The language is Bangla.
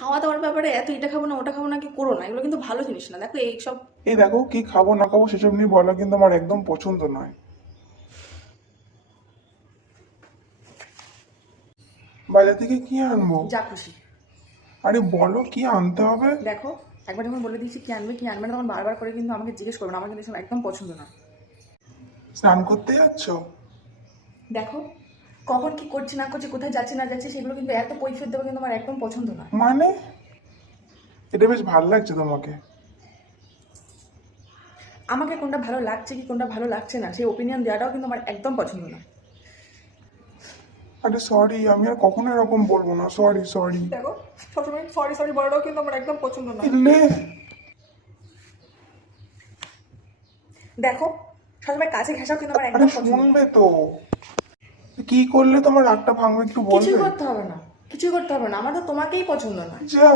খাওয়া দাওয়ার ব্যাপারে এত এটা খাবো না ওটা খাবো না কি করো না, এগুলো কিন্তু ভালো জিনিস না। দেখো এইসব এই দেখো, কি খাবো না খাবো সেসব নিয়ে বলা কিন্তু আমার একদম পছন্দ নয়। বাজার থেকে কি আনবো? যা খুশি। আরে বলো কি আনতে হবে। দেখো একবার যখন বলে দিয়েছি কি আনবে না, তখন বারবার করে কিন্তু আমাকে জিজ্ঞেস করবে না, আমার কিন্তু এসব একদম পছন্দ না। স্নান করতে যাচ্ছ? দেখো কখন কি করছি না করছি, কোথায় যাচ্ছি না যাচ্ছি, সেগুলো কিন্তু এত কৈফিয়ত দেওয়া কিন্তু আমার একদম পছন্দ না। মানে এটা বেশ ভালো লাগছে তোমাকে? আমাকে কোনটা ভালো লাগছে কি কোনটা ভালো লাগছে না সেই ওপিনিয়ন দেওয়াটাও কিন্তু আমার একদম পছন্দ না। আরে সরি, আমি আর কখনো এরকম বলবো না, সরি সরি। দেখো সবসময় সরি সরি বলাটাও কিন্তু আমার একদম পছন্দ না। এলে দেখো সবসময় কাছে ঘেঁষাও কিন্তু আমার আরে একদম পছন্দ না। শুনবে তো, কি করলে তোমার রাগটা ভাঙবে একটু কিছুই বলবে? করতে হবে না, কিছুই করতে হবে না, আমার তো তোমাকেই পছন্দ না। যা